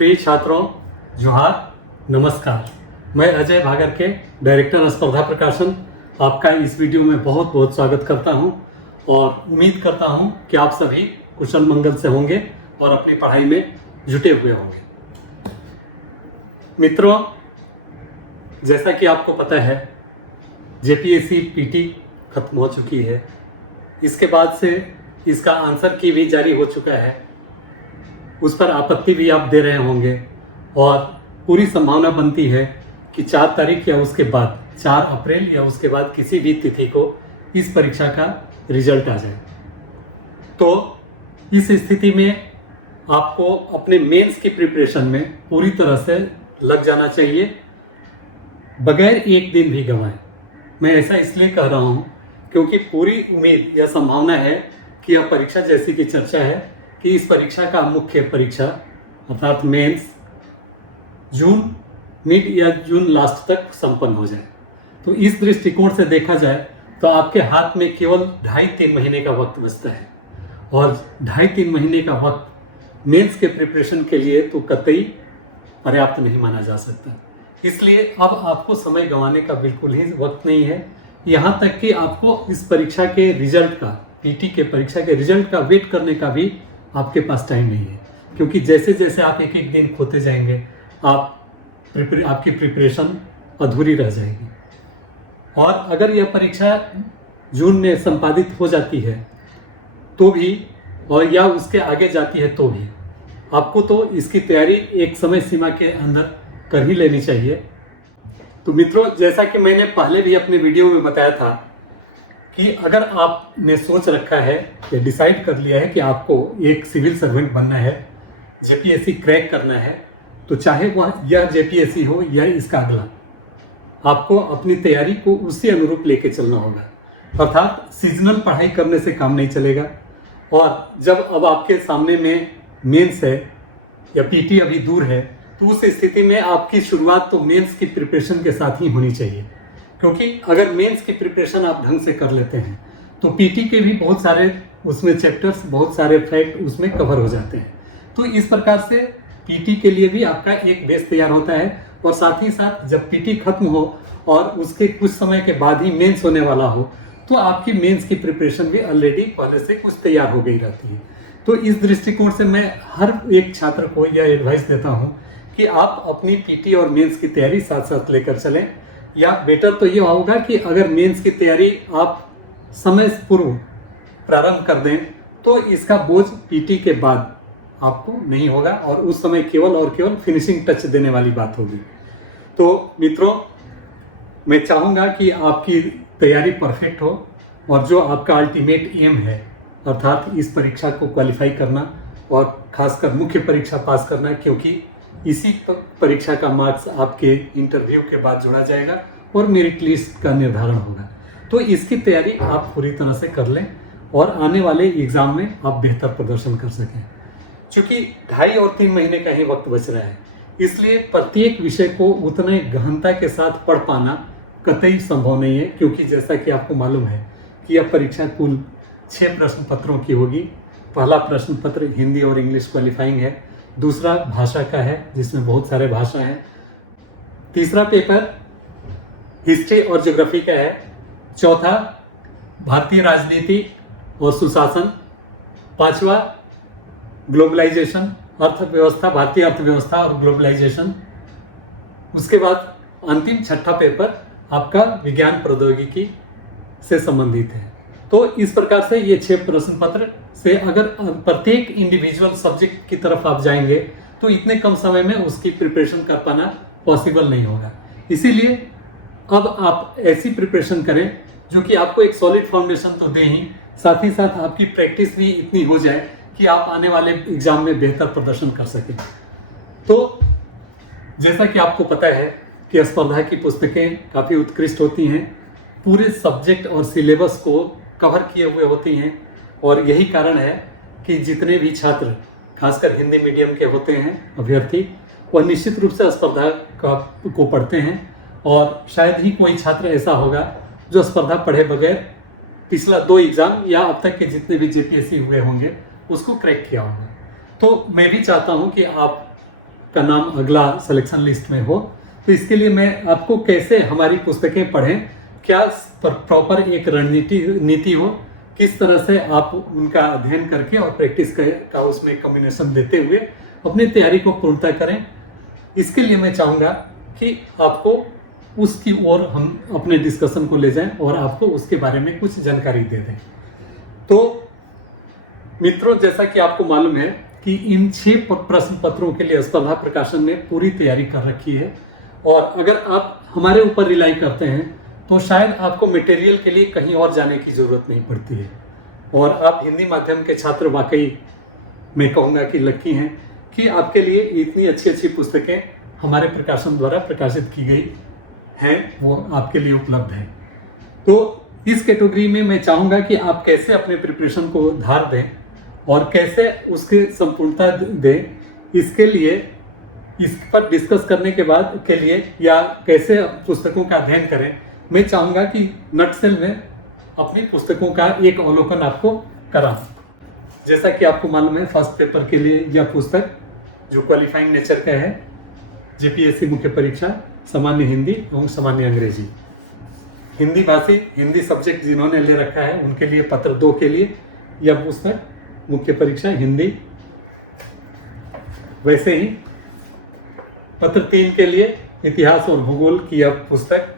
प्रिय छात्रों, जोहार, नमस्कार। मैं अजय भागर के डायरेक्टर स्पर्धा प्रकाशन आपका इस वीडियो में बहुत बहुत स्वागत करता हूं और उम्मीद करता हूं कि आप सभी कुशल मंगल से होंगे और अपनी पढ़ाई में जुटे हुए होंगे। मित्रों, जैसा कि आपको पता है, जेपीएससी पीटी खत्म हो चुकी है। इसके बाद से इसका आंसर की भी जारी हो चुका है। उस पर आपत्ति भी आप दे रहे होंगे और पूरी संभावना बनती है कि 4 तारीख या उसके बाद 4 अप्रैल या उसके बाद किसी भी तिथि को इस परीक्षा का रिजल्ट आ जाए। तो इस स्थिति में आपको अपने मेंस की प्रिपरेशन में पूरी तरह से लग जाना चाहिए, बगैर एक दिन भी गंवाए। मैं ऐसा इसलिए कह रहा हूँ क्योंकि पूरी उम्मीद या संभावना है कि यह परीक्षा, जैसी कि चर्चा है कि इस परीक्षा का मुख्य परीक्षा अर्थात मेंस जून मिड या जून लास्ट तक संपन्न हो जाए। तो इस दृष्टिकोण से देखा जाए तो आपके हाथ में केवल 2.5-3 महीने का वक्त बचता है और 2.5-3 महीने का वक्त मेंस के प्रिपरेशन के लिए तो कतई पर्याप्त नहीं माना जा सकता। इसलिए अब आपको समय गंवाने का बिल्कुल ही वक्त नहीं है। यहाँ तक कि आपको इस परीक्षा के रिजल्ट का, पीटी के परीक्षा के रिजल्ट का वेट करने का भी आपके पास टाइम नहीं है, क्योंकि जैसे जैसे आप एक एक दिन खोते जाएंगे आपकी प्रिपरेशन अधूरी रह जाएगी। और अगर यह परीक्षा जून में संपादित हो जाती है तो भी, और या उसके आगे जाती है तो भी, आपको तो इसकी तैयारी एक समय सीमा के अंदर कर ही लेनी चाहिए। तो मित्रों, जैसा कि मैंने पहले भी अपने वीडियो में बताया था कि अगर आपने सोच रखा है या डिसाइड कर लिया है कि आपको एक सिविल सर्वेंट बनना है, जेपीएससी क्रैक करना है, तो चाहे वह यह जेपीएससी हो या इसका अगला, आपको अपनी तैयारी को उसी अनुरूप लेके चलना होगा। अर्थात सीजनल पढ़ाई करने से काम नहीं चलेगा। और जब अब आपके सामने में मेंस है या पीटी अभी दूर है, तो उस स्थिति में आपकी शुरुआत तो मेंस की प्रिपरेशन के साथ ही होनी चाहिए, क्योंकि अगर मेंस की प्रिपरेशन आप ढंग से कर लेते हैं तो पीटी के भी बहुत सारे उसमें चैप्टर्स, बहुत सारे फैक्ट उसमें कवर हो जाते हैं। तो इस प्रकार से पीटी के लिए भी आपका एक बेस तैयार होता है। और साथ ही साथ जब पीटी खत्म हो और उसके कुछ समय के बाद ही मेंस होने वाला हो, तो आपकी मेंस की प्रिपरेशन भी ऑलरेडी पहले से कुछ तैयार हो गई रहती है। तो इस दृष्टिकोण से मैं हर एक छात्र को यह एडवाइस देता हूँ कि आप अपनी पीटी और मेंस की तैयारी साथ साथ लेकर चलें। या बेटर तो ये होगा कि अगर मेंस की तैयारी आप समय पूर्व प्रारंभ कर दें तो इसका बोझ पीटी के बाद आपको नहीं होगा और उस समय केवल और केवल फिनिशिंग टच देने वाली बात होगी। तो मित्रों, मैं चाहूँगा कि आपकी तैयारी परफेक्ट हो और जो आपका अल्टीमेट एम है, अर्थात इस परीक्षा को क्वालिफाई करना और खासकर मुख्य परीक्षा पास करना, क्योंकि इसी परीक्षा का मार्क्स आपके इंटरव्यू के बाद जोड़ा जाएगा और मेरिट लिस्ट का निर्धारण होगा। तो इसकी तैयारी आप पूरी तरह से कर लें और आने वाले एग्जाम में आप बेहतर प्रदर्शन कर सकें। चूँकि 2.5 और 3 महीने का ही वक्त बच रहा है, इसलिए प्रत्येक विषय को उतने गहनता के साथ पढ़ पाना कतई संभव नहीं है, क्योंकि जैसा कि आपको मालूम है कि यह परीक्षा कुल 6 प्रश्न पत्रों की होगी। पहला प्रश्न पत्र हिंदी और इंग्लिश क्वालिफाइंग है, दूसरा भाषा का है जिसमें बहुत सारे भाषा हैं, तीसरा पेपर हिस्ट्री और ज्योग्राफी का है, चौथा भारतीय राजनीति और सुशासन, पांचवा ग्लोबलाइजेशन, अर्थव्यवस्था, भारतीय अर्थव्यवस्था और ग्लोबलाइजेशन। उसके बाद अंतिम छठा पेपर आपका विज्ञान प्रौद्योगिकी से संबंधित है। तो इस प्रकार से ये 6 प्रश्न पत्र से अगर प्रत्येक इंडिविजुअल सब्जेक्ट की तरफ आप जाएंगे तो इतने कम समय में उसकी प्रिपरेशन कर पाना पॉसिबल नहीं होगा। इसीलिए अब आप ऐसी प्रिपरेशन करें जो कि आपको एक सॉलिड फाउंडेशन तो दे ही, साथ ही साथ आपकी प्रैक्टिस भी इतनी हो जाए कि आप आने वाले एग्जाम में बेहतर प्रदर्शन कर सकें। तो जैसा कि आपको पता है कि स्पर्धा की पुस्तकें काफ़ी उत्कृष्ट होती हैं, पूरे सब्जेक्ट और सिलेबस को कवर किए हुए होती हैं, और यही कारण है कि जितने भी छात्र खासकर हिंदी मीडियम के होते हैं अभ्यर्थी, वह निश्चित रूप से स्पर्धा को पढ़ते हैं। और शायद ही कोई छात्र ऐसा होगा जो स्पर्धा पढ़े बगैर पिछला 2 एग्जाम या अब तक के जितने भी जेपीएससी हुए होंगे उसको क्रैक किया होगा। तो मैं भी चाहता हूं कि आप का नाम अगला सिलेक्शन लिस्ट में हो। तो इसके लिए मैं आपको कैसे हमारी पुस्तकें पढ़ें, क्या प्रॉपर एक नीति हो, किस तरह से आप उनका अध्ययन करके और प्रैक्टिस का उसमें कॉम्बिनेशन देते हुए अपनी तैयारी को पूर्णतः करें, इसके लिए मैं चाहूँगा कि आपको उसकी ओर हम अपने डिस्कशन को ले जाएं और आपको उसके बारे में कुछ जानकारी दे दें। तो मित्रों, जैसा कि आपको मालूम है कि इन 6 प्रश्न पत्रों के लिए स्पर्धा प्रकाशन ने पूरी तैयारी कर रखी है, और अगर आप हमारे ऊपर रिलाई करते हैं तो शायद आपको मटेरियल के लिए कहीं और जाने की ज़रूरत नहीं पड़ती है। और आप हिंदी माध्यम के छात्र वाकई मैं कहूँगा कि लकी हैं कि आपके लिए इतनी अच्छी अच्छी पुस्तकें हमारे प्रकाशन द्वारा प्रकाशित की गई हैं, वो आपके लिए उपलब्ध हैं। तो इस कैटेगरी में मैं चाहूँगा कि आप कैसे अपने प्रिपरेशन को धार दें और कैसे उसकी संपूर्णता दें, इसके लिए इस पर डिस्कस करने के बाद के लिए या कैसे पुस्तकों का अध्ययन करें, मैं चाहूँगा कि नटसेल में अपनी पुस्तकों का एक अवलोकन आपको कराऊं। जैसा कि आपको मालूम है, फर्स्ट पेपर के लिए यह पुस्तक जो क्वालिफाइंग नेचर का है, जेपीएससी मुख्य परीक्षा सामान्य हिंदी एवं सामान्य अंग्रेजी, हिंदी भाषी हिंदी सब्जेक्ट जिन्होंने ले रखा है उनके लिए पत्र 2 के लिए यह पुस्तक मुख्य परीक्षा हिंदी। वैसे ही पत्र 3 के लिए इतिहास और भूगोल की यह पुस्तक,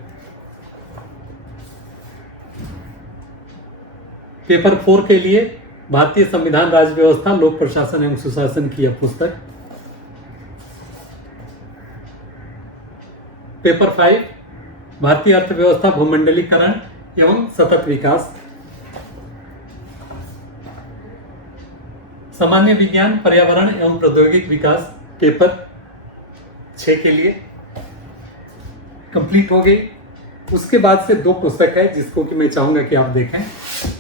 पेपर 4 के लिए भारतीय संविधान राज्य व्यवस्था लोक प्रशासन एवं सुशासन की यह पुस्तक, पेपर 5 भारतीय अर्थव्यवस्था भूमंडलीकरण एवं सतत विकास, सामान्य विज्ञान पर्यावरण एवं प्रौद्योगिक विकास पेपर 6 के लिए कंप्लीट हो गई। उसके बाद से 2 पुस्तक है जिसको कि मैं चाहूँगा कि आप देखें,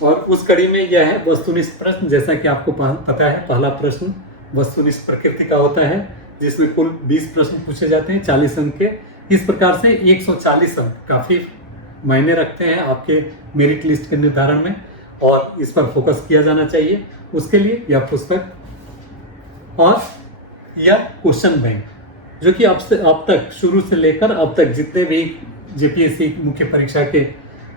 और उस कड़ी में यह है वस्तुनिष्ठ प्रश्न। जैसा कि आपको पता है, पहला प्रश्न वस्तुनिष्ठ प्रकृति का होता है जिसमें कुल 20 प्रश्न पूछे जाते हैं 40 अंक के। इस प्रकार से 140 अंक काफ़ी मायने रखते हैं आपके मेरिट लिस्ट के निर्धारण में, और इस पर फोकस किया जाना चाहिए। उसके लिए यह पुस्तक और यह क्वेश्चन बैंक, जो कि अब तक शुरू से लेकर अब तक जितने भी जेपीएससी मुख्य परीक्षा के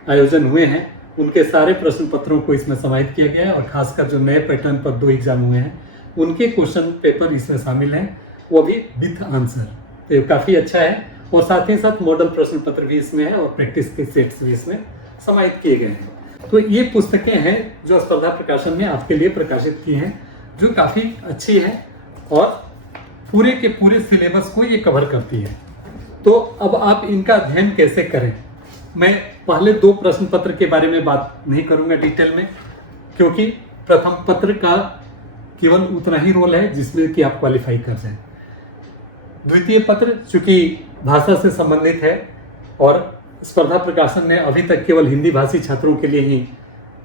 आयोजन हुए हैं उनके सारे प्रश्न पत्रों को इसमें समाहित किया गया है, और खासकर जो नए पैटर्न पर 2 एग्जाम हुए हैं उनके क्वेश्चन पेपर इसमें शामिल हैं, वो भी विथ आंसर। तो ये काफ़ी अच्छा है, और साथ ही साथ मॉडल प्रश्न पत्र भी इसमें है और प्रैक्टिस के सेट्स भी इसमें समाहित किए गए हैं। तो ये पुस्तकें हैं जो स्पर्धा प्रकाशन ने आपके लिए प्रकाशित की हैं, जो काफ़ी अच्छी है और पूरे के पूरे सिलेबस को ये कवर करती है। तो अब आप इनका अध्ययन कैसे करें, मैं पहले 2 प्रश्न पत्र के बारे में बात नहीं करूंगा डिटेल में, क्योंकि प्रथम पत्र का केवल उतना ही रोल है जिसमें कि आप क्वालिफाई कर जाएं। द्वितीय पत्र चूंकि भाषा से संबंधित है और स्पर्धा प्रकाशन ने अभी तक केवल हिंदी भाषी छात्रों के लिए ही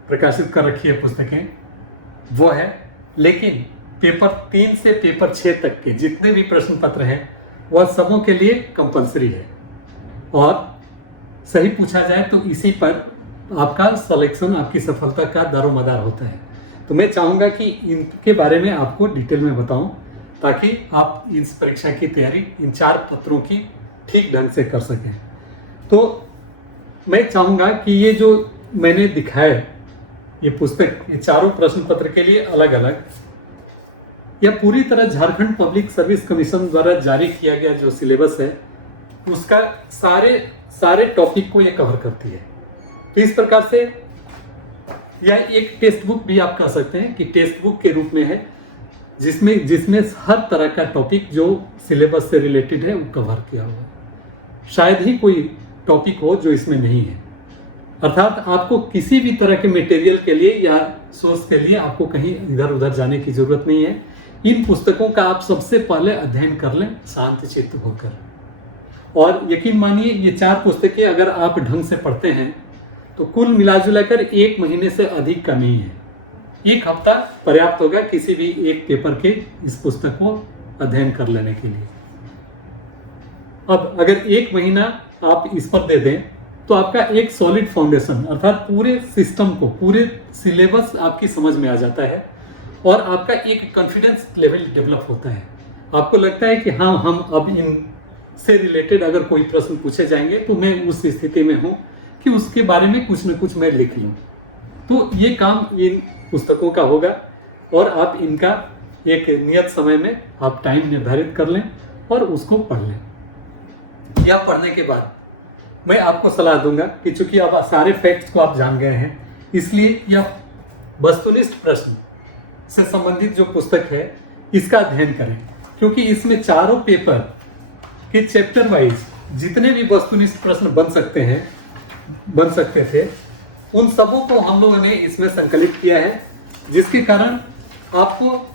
प्रकाशित कर रखी है पुस्तकें, वो है। लेकिन पेपर 3 से पेपर 6 तक के जितने भी प्रश्न पत्र हैं वह सबों के लिए कंपलसरी है, और सही पूछा जाए तो इसी पर आपका सिलेक्शन, आपकी सफलता का दारोमदार होता है। तो मैं चाहूँगा कि इनके बारे में आपको डिटेल में बताऊं, ताकि आप इस परीक्षा की तैयारी इन 4 पत्रों की ठीक ढंग से कर सकें। तो मैं चाहूँगा कि ये जो मैंने दिखाया ये पुस्तक, ये चारों प्रश्न पत्र के लिए अलग अलग, यह पूरी तरह झारखंड पब्लिक सर्विस कमीशन द्वारा जारी किया गया जो सिलेबस है उसका सारे टॉपिक को ये कवर करती है। तो इस प्रकार से यह एक टेक्स्ट बुक भी आप कह सकते हैं कि टेक्स्ट बुक के रूप में है, जिसमें हर तरह का टॉपिक जो सिलेबस से रिलेटेड है वो कवर किया हुआ है। शायद ही कोई टॉपिक हो जो इसमें नहीं है, अर्थात आपको किसी भी तरह के मटेरियल के लिए या सोर्स के लिए आपको कहीं इधर उधर जाने की जरूरत नहीं है। इन पुस्तकों का आप सबसे पहले अध्ययन कर लें शांत चित्त होकर, और यकीन मानिए ये 4 पुस्तकें अगर आप ढंग से पढ़ते हैं तो कुल मिलाजुलाकर 1 महीने से अधिक का नहीं है, 1 हफ्ता पर्याप्त होगा किसी भी एक पेपर के इस पुस्तक को अध्ययन कर लेने के लिए। अब अगर 1 महीना आप इस पर दे दें तो आपका एक सॉलिड फाउंडेशन अर्थात पूरे सिस्टम को, पूरे सिलेबस आपकी समझ में आ जाता है, और आपका एक कॉन्फिडेंस लेवल डेवलप होता है। आपको लगता है कि हाँ, हम अब इन से रिलेटेड अगर कोई प्रश्न पूछे जाएंगे तो मैं उस स्थिति में हूँ कि उसके बारे में कुछ न कुछ मैं लिख लूँ। तो ये काम इन पुस्तकों का होगा और आप इनका एक नियत समय में आप टाइम निर्धारित कर लें और उसको पढ़ लें। या पढ़ने के बाद मैं आपको सलाह दूंगा कि चूंकि आप सारे फैक्ट्स को आप जान गए हैं, इसलिए यह वस्तुनिष्ठ प्रश्न से संबंधित जो पुस्तक है इसका अध्ययन करें, क्योंकि इसमें चारों पेपर के चैप्टर वाइज जितने भी वस्तुनिष्ठ प्रश्न बन सकते थे उन सबों को हम लोगों ने इसमें संकलित किया है, जिसके कारण आपको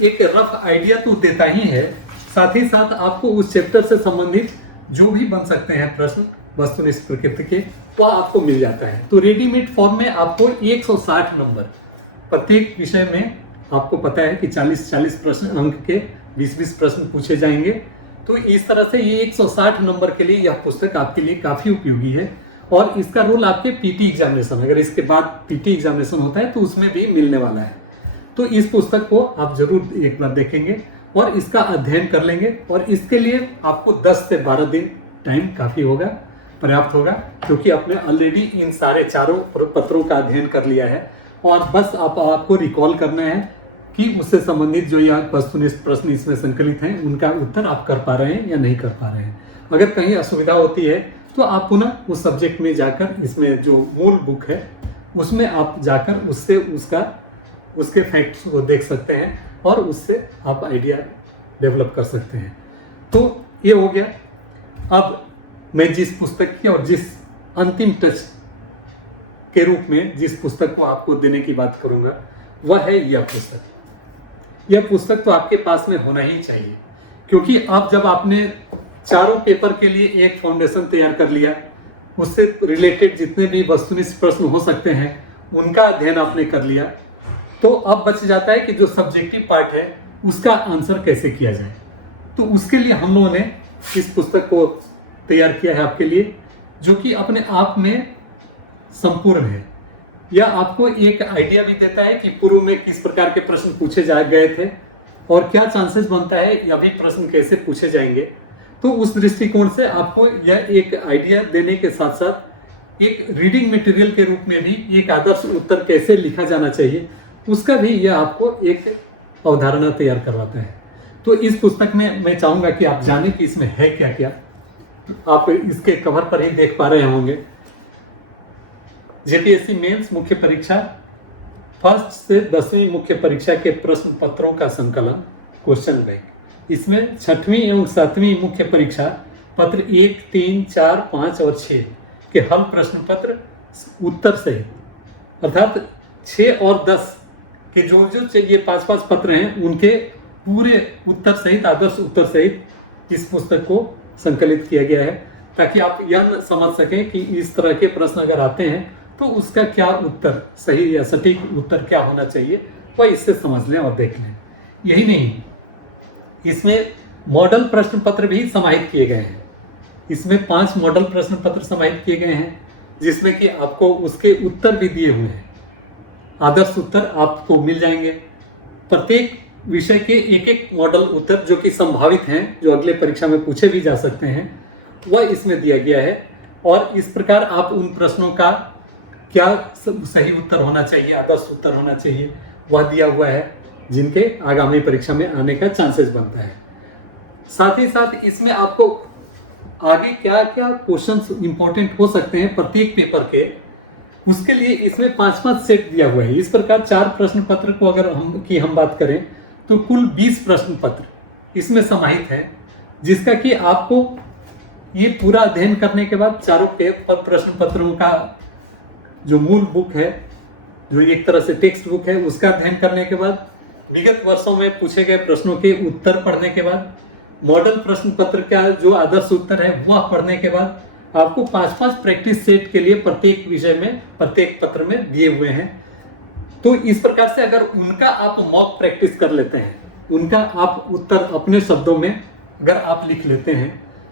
एक रफ आइडिया तो देता ही है, साथ ही साथ आपको उस चैप्टर से संबंधित जो भी बन सकते हैं प्रश्न वस्तुनिष्ठ प्रकृति के, वह आपको मिल जाता है। तो रेडीमेड फॉर्म में आपको 160 नंबर प्रत्येक विषय में, आपको पता है कि 40-40 प्रश्न अंक के 20-20 प्रश्न पूछे जाएंगे। तो इस तरह से ये 160 नंबर के लिए यह पुस्तक आपके लिए काफ़ी उपयोगी है और इसका रोल आपके पीटी एग्जामिनेशन, अगर इसके बाद पीटी एग्जामिनेशन होता है तो उसमें भी मिलने वाला है। तो इस पुस्तक को आप जरूर एक बार देखेंगे और इसका अध्ययन कर लेंगे और इसके लिए आपको 10 से 12 दिन टाइम काफ़ी होगा, पर्याप्त होगा, क्योंकि आपने ऑलरेडी इन सारे चारों पत्रों का अध्ययन कर लिया है और बस आपको रिकॉल करना है कि उससे संबंधित जो यह वस्तुनिष्ठ प्रश्न इसमें संकलित हैं उनका उत्तर आप कर पा रहे हैं या नहीं कर पा रहे हैं। अगर कहीं असुविधा होती है तो आप पुनः उस सब्जेक्ट में जाकर, इसमें जो मूल बुक है उसमें आप जाकर उसके फैक्ट्स को देख सकते हैं और उससे आप आइडिया डेवलप कर सकते हैं। तो ये हो गया। अब मैं जिस पुस्तक की और जिस अंतिम टच के रूप में जिस पुस्तक को आपको देने की बात करूंगा वह है यह पुस्तक। यह पुस्तक तो आपके पास में होना ही चाहिए, क्योंकि जब आपने चारों पेपर के लिए एक फाउंडेशन तैयार कर लिया, उससे रिलेटेड जितने भी वस्तुनिष्ठ प्रश्न हो सकते हैं उनका अध्ययन आपने कर लिया, तो अब बच जाता है कि जो सब्जेक्टिव पार्ट है उसका आंसर कैसे किया जाए। तो उसके लिए हम लोगों ने इस पुस्तक को तैयार किया है आपके लिए, जो कि अपने आप में संपूर्ण है। यह आपको एक आइडिया भी देता है कि पूर्व में किस प्रकार के प्रश्न पूछे गए थे और क्या चांसेस बनता है यह भी प्रश्न कैसे पूछे जाएंगे। तो उस दृष्टिकोण से आपको यह एक आइडिया देने के साथ साथ एक रीडिंग मटेरियल के रूप में भी एक आदर्श उत्तर कैसे लिखा जाना चाहिए उसका भी यह आपको एक अवधारणा तैयार करवाता है। तो इस पुस्तक में मैं चाहूँगा कि आप जानें कि इसमें है क्या क्या। आप इसके कवर पर ही देख पा रहे होंगे, जेपीएससी मेंस मुख्य परीक्षा 1st से 10वीं मुख्य परीक्षा के प्रश्न पत्रों का संकलन, क्वेश्चन बैंक। इसमें 6वीं एवं 7वीं मुख्य परीक्षा पत्र 1, 3, 4, 5 और 6 के हल प्रश्न पत्र उत्तर सहित, अर्थात 6 और 10 के जो ये 5-5 पत्र हैं उनके पूरे उत्तर सहित, आदर्श उत्तर सहित इस पुस्तक को संकलित किया गया है, ताकि आप यह समझ सकें कि इस तरह के प्रश्न अगर आते हैं तो उसका क्या उत्तर, सही या सटीक उत्तर क्या होना चाहिए, वह इससे समझ लें और देख लें। यही नहीं, इसमें मॉडल प्रश्न पत्र भी समाहित किए गए हैं। इसमें 5 मॉडल प्रश्न पत्र समाहित किए गए हैं, जिसमें कि आपको उसके उत्तर भी दिए हुए हैं। आदर्श उत्तर आपको मिल जाएंगे। प्रत्येक विषय के एक मॉडल उत्तर जो कि संभावित हैं, जो अगले परीक्षा में पूछे भी जा सकते हैं, वह इसमें दिया गया है। और इस प्रकार आप उन प्रश्नों का क्या सही उत्तर होना चाहिए, आदर्श उत्तर होना चाहिए, वह दिया हुआ है, जिनके आगामी परीक्षा में आने का चांसेस बनता है। साथ ही साथ इसमें आपको आगे क्या क्या क्वेश्चंस इंपॉर्टेंट हो सकते हैं प्रत्येक पेपर के, उसके लिए इसमें 5-5 सेट दिया हुआ है। इस प्रकार 4 प्रश्न पत्र को अगर हम बात करें तो कुल 20 प्रश्न पत्र इसमें समाहित है, जिसका कि आपको ये पूरा अध्ययन करने के बाद चारों पेपर प्रश्न पत्रों का जो मूल बुक है, जो एक तरह से टेक्स्ट बुक है, उसका अध्ययन करने के बाद, विगत वर्षों में पूछे गए प्रश्नों के उत्तर पढ़ने के बाद, मॉडल प्रश्न पत्र का जो आदर्श उत्तर है वह पढ़ने के बाद, आपको 5-5 प्रैक्टिस सेट के लिए प्रत्येक विषय में, प्रत्येक पत्र में दिए हुए हैं। तो इस प्रकार से अगर उनका आप मॉक प्रैक्टिस कर लेते हैं, उनका आप उत्तर अपने शब्दों में अगर आप लिख लेते हैं,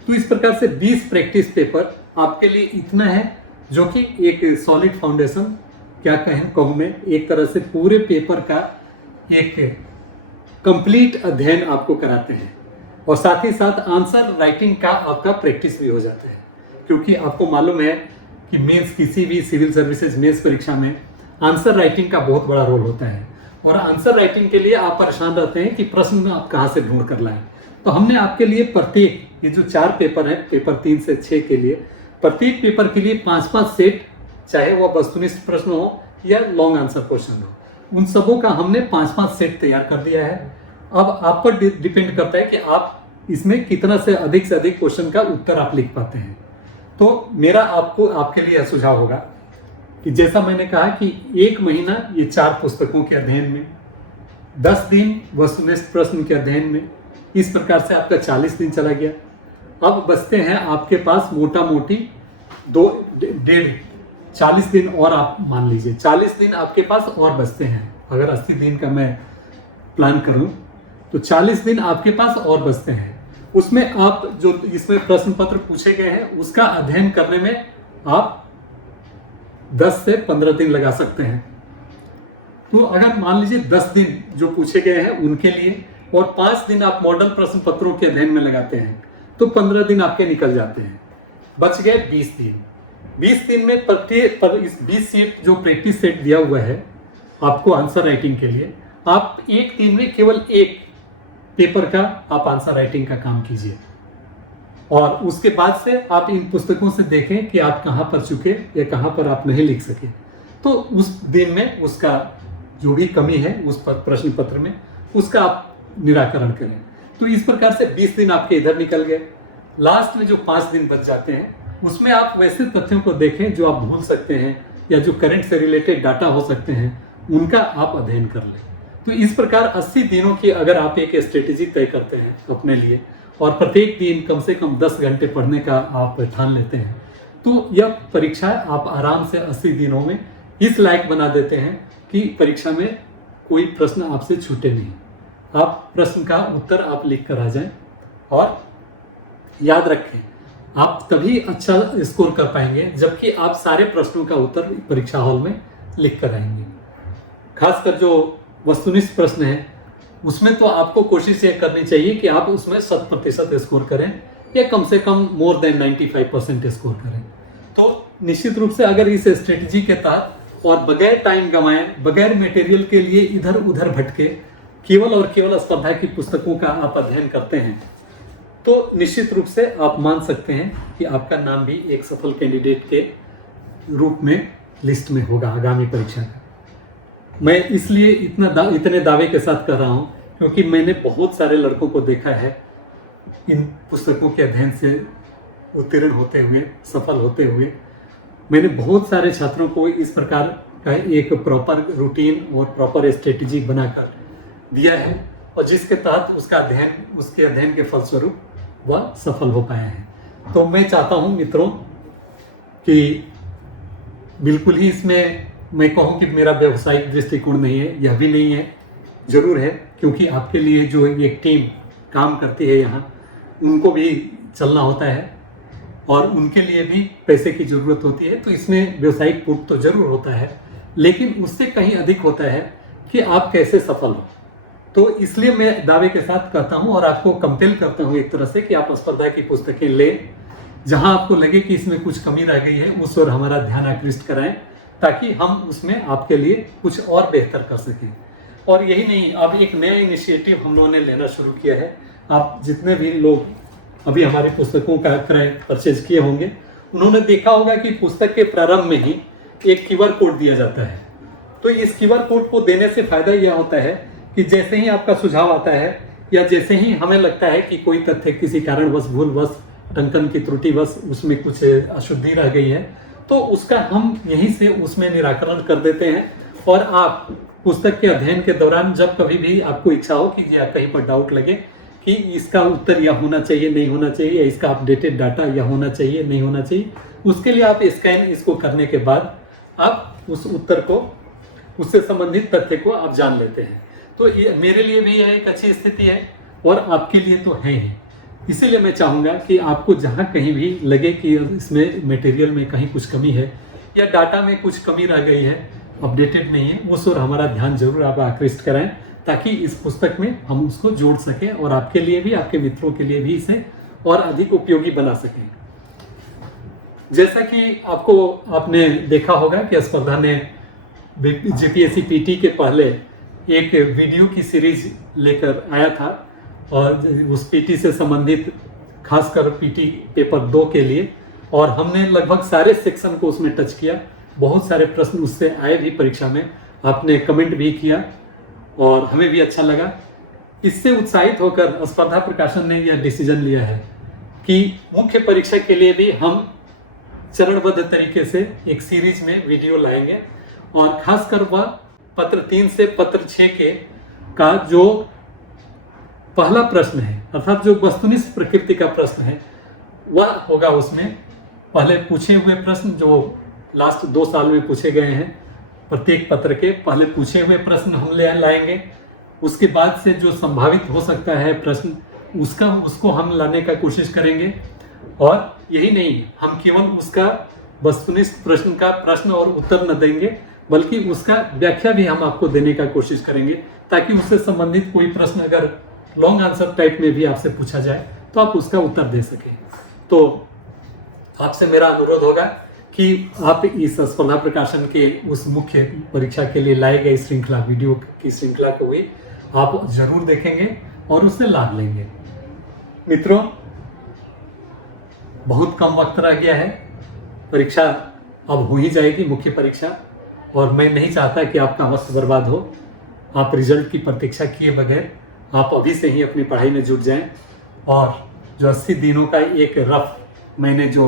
तो इस प्रकार से 20 प्रैक्टिस पेपर आपके लिए इतना है, जो कि एक सॉलिड फाउंडेशन, क्या कहूँ मैं, एक तरह से पूरे पेपर का एक कंप्लीट अध्ययन आपको कराते हैं। और साथ ही साथ आंसर राइटिंग का आपका प्रैक्टिस भी हो जाता है, क्योंकि आपको मालूम है कि मेंस, किसी भी सिविल सर्विसेज मेंस परीक्षा में आंसर राइटिंग का बहुत बड़ा रोल होता है। और आंसर राइटिंग के लिए आप परेशान रहते हैं कि प्रश्न आप कहाँ से ढूंढ कर लाएं। तो हमने आपके लिए प्रत्येक, ये जो 4 पेपर है, पेपर 3 से 6 के लिए, प्रत्येक पेपर के लिए 5-5 सेट, चाहे वो वस्तुनिष्ठ प्रश्न हो या लॉन्ग आंसर क्वेश्चन हो, उन सबों का हमने 5-5 सेट तैयार कर दिया है। अब आप पर डिपेंड करता है कि आप इसमें कितना से अधिक क्वेश्चन का उत्तर आप लिख पाते हैं। तो मेरा आपके लिए सुझाव होगा कि जैसा मैंने कहा कि 1 महीना ये 4 पुस्तकों के अध्ययन में, 10 दिन वस्तुनिष्ठ प्रश्न के अध्ययन में, इस प्रकार से आपका 40 दिन चला गया। अब बचते हैं आपके पास मोटा मोटी 40 दिन और, आप मान लीजिए 40 दिन आपके पास और बचते हैं। अगर 80 दिन का मैं प्लान करूं तो 40 दिन आपके पास और बचते हैं। उसमें आप जो इसमें प्रश्न पत्र पूछे गए हैं उसका अध्ययन करने में आप 10 से 15 दिन लगा सकते हैं। तो अगर मान लीजिए 10 दिन जो पूछे गए हैं उनके लिए और 5 दिन आप मॉडल प्रश्न पत्रों के अध्ययन में लगाते हैं तो 15 दिन आपके निकल जाते हैं। बच गए 20 दिन। 20 दिन में प्रत्येक इस 20 सेट जो प्रैक्टिस सेट दिया हुआ है आपको आंसर राइटिंग के लिए, आप एक दिन में केवल 1 पेपर का आप आंसर राइटिंग का काम कीजिए। और उसके बाद से आप इन पुस्तकों से देखें कि आप कहाँ पर चुके या कहाँ पर आप नहीं लिख सके। तो उस दिन में उसका जो भी कमी है उस प्रश्न पत्र में, उसका आप निराकरण करें। तो इस प्रकार से 20 दिन आपके इधर निकल गए। लास्ट में जो 5 दिन बच जाते हैं उसमें आप वैसे तथ्यों को देखें जो आप भूल सकते हैं या जो करंट से रिलेटेड डाटा हो सकते हैं, उनका आप अध्ययन कर लें। तो इस प्रकार 80 दिनों की अगर आप एक स्ट्रेटेजी तय करते हैं अपने लिए और प्रत्येक दिन कम से कम 10 घंटे पढ़ने का आप ठान लेते हैं, तो यह परीक्षा आप आराम से 80 दिनों में इस लायक बना देते हैं कि परीक्षा में कोई प्रश्न आपसे छूटे नहीं। आप प्रश्न का उत्तर आप लिख कर आ जाएं और याद रखें, आप तभी अच्छा स्कोर कर पाएंगे जबकि आप सारे प्रश्नों का उत्तर परीक्षा हॉल में लिख कर आएंगे। खासकर जो वस्तुनिष्ठ प्रश्न है उसमें तो आपको कोशिश ये करनी चाहिए कि आप उसमें 100% स्कोर करें या कम से कम मोर देन 95% स्कोर करें। तो निश्चित रूप से अगर इस स्ट्रेटजी के तहत और बगैर टाइम गंवाए, बगैर मटेरियल के लिए इधर उधर भटके, केवल और केवल स्पर्धा की पुस्तकों का आप अध्ययन करते हैं, तो निश्चित रूप से आप मान सकते हैं कि आपका नाम भी एक सफल कैंडिडेट के रूप में लिस्ट में होगा आगामी परीक्षा का। मैं इसलिए इतने दावे के साथ कर रहा हूँ क्योंकि मैंने बहुत सारे लड़कों को देखा है इन पुस्तकों के अध्ययन से उत्तीर्ण होते हुए, सफल होते हुए। मैंने बहुत सारे छात्रों को इस प्रकार का एक प्रॉपर रूटीन और प्रॉपर स्ट्रेटेजी बनाकर दिया है और जिसके तहत उसके अध्ययन के फलस्वरूप वह सफल हो पाया है। तो मैं चाहता हूं मित्रों कि बिल्कुल ही इसमें मैं कहूं कि मेरा व्यावसायिक दृष्टिकोण नहीं है, यह भी नहीं है, जरूर है, क्योंकि आपके लिए जो एक टीम काम करती है यहाँ, उनको भी चलना होता है और उनके लिए भी पैसे की ज़रूरत होती है। तो इसमें व्यावसायिक पुट तो जरूर होता है, लेकिन उससे कहीं अधिक होता है कि आप कैसे सफल हो। तो इसलिए मैं दावे के साथ कहता हूं और आपको कंपेल करता हूं एक तरह से कि आप स्पर्धा की पुस्तकें लें, जहां आपको लगे कि इसमें कुछ कमी रह गई है उस ओर हमारा ध्यान आकृष्ट कराएं, ताकि हम उसमें आपके लिए कुछ और बेहतर कर सकें। और यही नहीं, अब एक नया इनिशिएटिव हम लोगों ने लेना शुरू किया है। आप जितने भी लोग अभी हमारी पुस्तकों का क्रय परचेज किए होंगे, उन्होंने देखा होगा कि पुस्तक के प्रारंभ में ही एक QR कोड दिया जाता है। तो इस QR कोड को देने से फायदा यह होता है कि जैसे ही आपका सुझाव आता है या जैसे ही हमें लगता है कि कोई तथ्य किसी कारणवश, भूलवश, टंकन की त्रुटिवश उसमें कुछ अशुद्धि रह गई है, तो उसका हम यहीं से उसमें निराकरण कर देते हैं। और आप पुस्तक के अध्ययन के दौरान जब कभी भी आपको इच्छा हो कि या कहीं पर डाउट लगे कि इसका उत्तर यह होना चाहिए, नहीं होना चाहिए, या इसका अपडेटेड डाटा यह होना चाहिए, नहीं होना चाहिए, उसके लिए आप स्कैन इसको करने के बाद आप उस उत्तर को, उससे संबंधित तथ्य को आप जान लेते हैं। तो ये मेरे लिए भी यह एक अच्छी स्थिति है और आपके लिए तो है ही। इसीलिए मैं चाहूँगा कि आपको जहाँ कहीं भी लगे कि इसमें मटेरियल में कहीं कुछ कमी है या डाटा में कुछ कमी रह गई है, अपडेटेड नहीं है, उस ओर हमारा ध्यान जरूर आप आकृष्ट कराएं, ताकि इस पुस्तक में हम उसको जोड़ सकें और आपके लिए भी, आपके मित्रों के लिए भी इसे और अधिक उपयोगी बना सकें। जैसा कि आपने देखा होगा कि स्पर्धा ने जेपीएससी पीटी के पहले एक वीडियो की सीरीज लेकर आया था और उस पीटी से संबंधित खासकर पीटी पेपर 2 के लिए, और हमने लगभग सारे सेक्शन को उसमें टच किया। बहुत सारे प्रश्न उससे आए भी परीक्षा में, आपने कमेंट भी किया और हमें भी अच्छा लगा। इससे उत्साहित होकर स्पर्धा प्रकाशन ने यह डिसीजन लिया है कि मुख्य परीक्षा के लिए भी हम चरणबद्ध तरीके से एक सीरीज में वीडियो लाएंगे और खासकर वह पत्र 3 से पत्र 6 का जो पहला प्रश्न है, अर्थात जो वस्तुनिष्ठ प्रकृति का प्रश्न है, वह होगा उसमें पहले पूछे हुए प्रश्न जो लास्ट 2 साल में पूछे गए हैं। प्रत्येक पत्र के पहले पूछे हुए प्रश्न हम लाएंगे, उसके बाद से जो संभावित हो सकता है प्रश्न उसको हम लाने का कोशिश करेंगे। और यही नहीं, हम केवल उसका वस्तुनिष्ठ प्रश्न का प्रश्न और उत्तर न देंगे, बल्कि उसका व्याख्या भी हम आपको देने का कोशिश करेंगे, ताकि उससे संबंधित कोई प्रश्न अगर लॉन्ग आंसर टाइप में भी आपसे पूछा जाए तो आप उसका उत्तर दे सकें। तो आपसे मेरा अनुरोध होगा कि आप इस स्पर्धा प्रकाशन के उस मुख्य परीक्षा के लिए लाए गए श्रृंखला, वीडियो की श्रृंखला को भी आप जरूर देखेंगे और उससे लाभ लेंगे। मित्रों, बहुत कम वक्त रह गया है, परीक्षा अब हो ही जाएगी, मुख्य परीक्षा, और मैं नहीं चाहता कि आपका वक्त बर्बाद हो। आप रिजल्ट की प्रतीक्षा किए बगैर आप अभी से ही अपनी पढ़ाई में जुट जाएं और जो 80 दिनों का एक रफ मैंने जो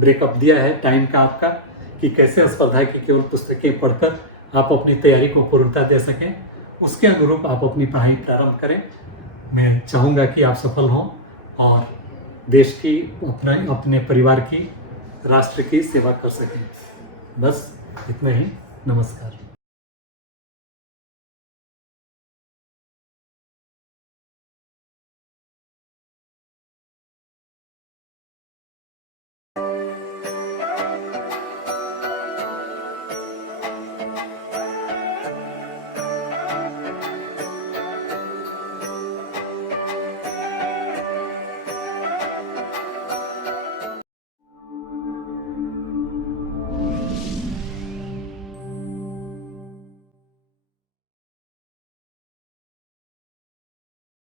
ब्रेकअप दिया है टाइम का आपका, कि कैसे स्पर्धा की केवल पुस्तकें पढ़कर आप अपनी तैयारी को पूर्णता दे सकें, उसके अनुरूप आप अपनी पढ़ाई प्रारंभ करें। मैं चाहूँगा कि आप सफल हों और देश की, अपने परिवार की, राष्ट्र की सेवा कर सकें। बस इतना ही। नमस्कार।